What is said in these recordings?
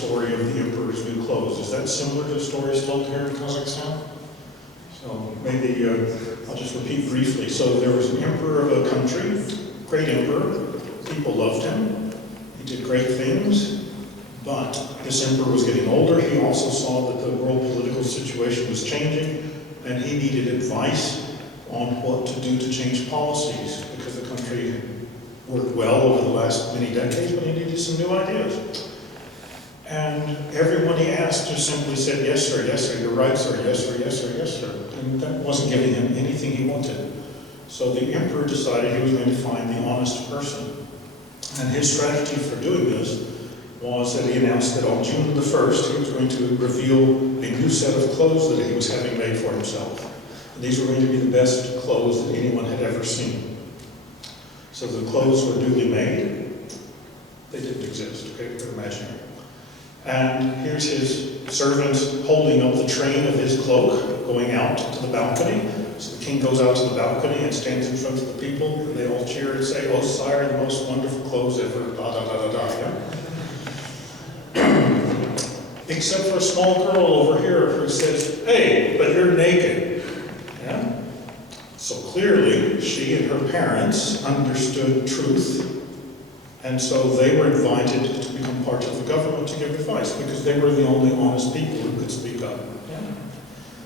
story of the emperor's new clothes. Is that similar to stories told here in Kazakhstan? So maybe I'll just repeat briefly. So there was an emperor of a country, great emperor. People loved him. He did great things. But this emperor was getting older. He also saw that the world political situation was changing, and he needed advice on what to do to change policies, because the country worked well over the last many decades, but he needed some new ideas. And everyone he asked just simply said, yes, sir, you're right, sir, yes, sir, yes, sir, yes, sir. And that wasn't giving him anything he wanted. So the emperor decided he was going to find the honest person. And his strategy for doing this was that he announced that on June the 1st, he was going to reveal a new set of clothes that he was having made for himself. And these were going to be the best clothes that anyone had ever seen. So the clothes were newly made. They didn't exist, okay, they're imaginary. And here's his servant holding up the train of his cloak, going out to the balcony. So the king goes out to the balcony and stands in front of the people, and they all cheer and say, "Oh, sire, the most wonderful clothes ever, da da da da da," yeah? Except for a small girl over here who says, "Hey, but you're naked." Yeah? So clearly, she and her parents understood truth, and so they were invited to become part of the government to give advice, because they were the only honest people who could speak up. Yeah?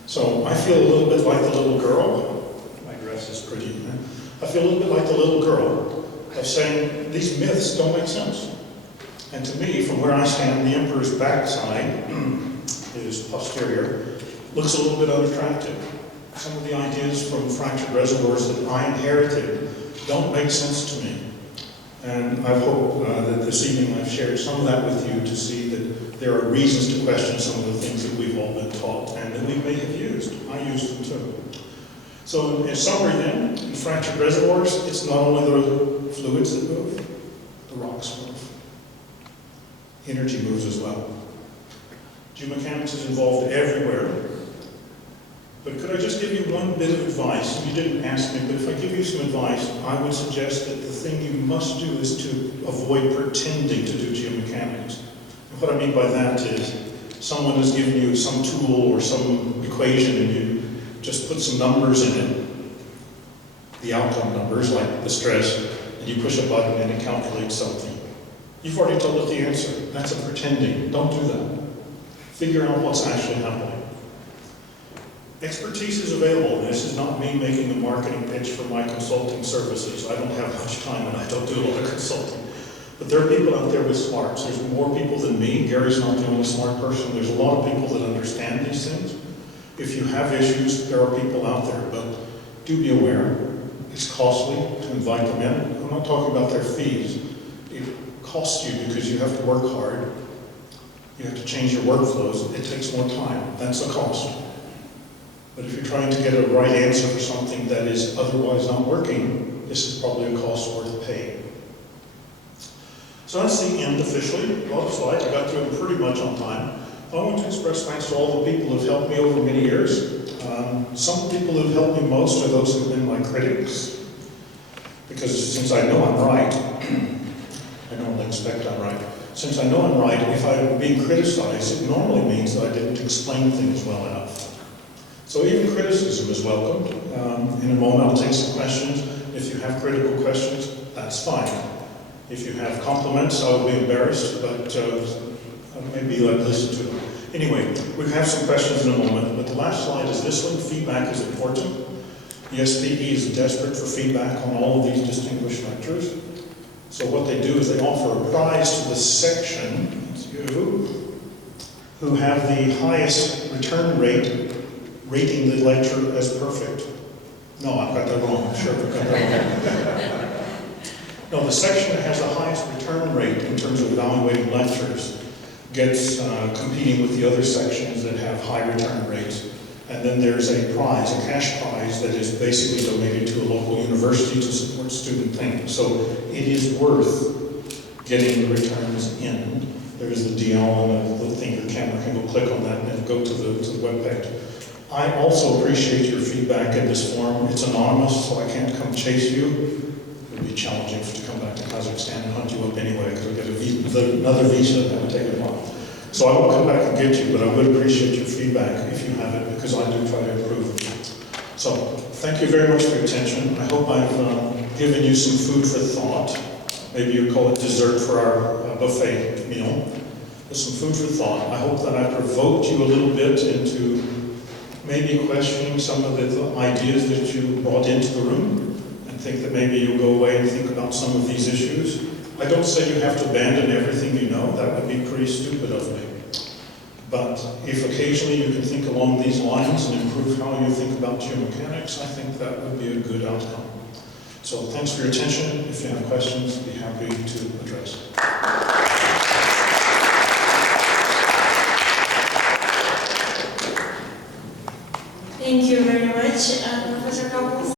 So I feel a little bit like the little girl. My dress is pretty. Yeah? I feel a little bit like the little girl of saying, these myths don't make sense. And to me, from where I stand, the emperor's backside, his posterior, looks a little bit unattractive. Some of the ideas from fractured reservoirs that I inherited don't make sense to me. And I hope that this evening I've shared some of that with you to see that there are reasons to question some of the things that we've all been taught and that we may have used. I used them too. So in summary then, in fractured reservoirs, it's not only the fluids that move, the rocks move. Energy moves as well. Geomechanics is involved everywhere. But could I just give you one bit of advice? You didn't ask me, but if I give you some advice, I would suggest that the thing you must do is to avoid pretending to do geomechanics. And what I mean by that is, someone has given you some tool or some equation and you just put some numbers in it, the outcome numbers, like the stress, and you push a button and it calculates something. You've already told it the answer. That's a pretending. Don't do that. Figure out what's actually happening. Expertise is available. This is not me making a marketing pitch for my consulting services. I don't have much time and I don't do a lot of consulting. But there are people out there with smarts. There's more people than me. Gary's not the only smart person. There's a lot of people that understand these things. If you have issues, there are people out there, but do be aware. It's costly to invite them in. I'm not talking about their fees. It costs you because you have to work hard. You have to change your workflows. It takes more time. That's a cost. But if you're trying to get a right answer for something that is otherwise not working, this is probably a cost worth paying. So that's the end officially. A lot of slides. I got through them pretty much on time. I want to express thanks to all the people who have helped me over many years. Some people who have helped me most are those who have been my critics. Because since I know I'm right, I don't expect I'm right. Since I know I'm right, if I'm being criticized, it normally means that I didn't explain things well enough. So even criticism is welcomed. In a moment I'll take some questions. If you have critical questions, that's fine. If you have compliments, I would be embarrassed, but maybe you'll listen to them. Anyway, we have some questions in a moment, but the last slide is this one. Feedback is important. The SPE is desperate for feedback on all of these distinguished lectures. So what they do is they offer a prize to the section, that's you, who have the highest return rate, rating the lecture as perfect. No, I've got that wrong. I'm sure I've got that wrong. No, the section that has the highest return rate in terms of evaluating lectures gets competing with the other sections that have high return rates. And then there's a prize, a cash prize, that is basically donated to a local university to support student thinking. So it is worth getting the returns in. There is the DL and the thing, your camera can go click on that and then go to the web page. I also appreciate your feedback in this forum. It's anonymous, so I can't come chase you. It would be challenging to come back to Kazakhstan and hunt you up anyway, because we get another visa, that would take a while. So I will come back and get you, but I would appreciate your feedback if you have it, because I do try to improve it. So thank you very much for your attention. I hope I've given you some food for thought. Maybe you call it dessert for our buffet meal. There's some food for thought. I hope that I provoked you a little bit into maybe questioning some of the ideas that you brought into the room, and think that maybe you'll go away and think about some of these issues. I don't say you have to abandon everything you know. That would be pretty stupid of me. But if occasionally you can think along these lines and improve how you think about geomechanics, I think that would be a good outcome. So thanks for your attention. If you have questions, I'd be happy to address.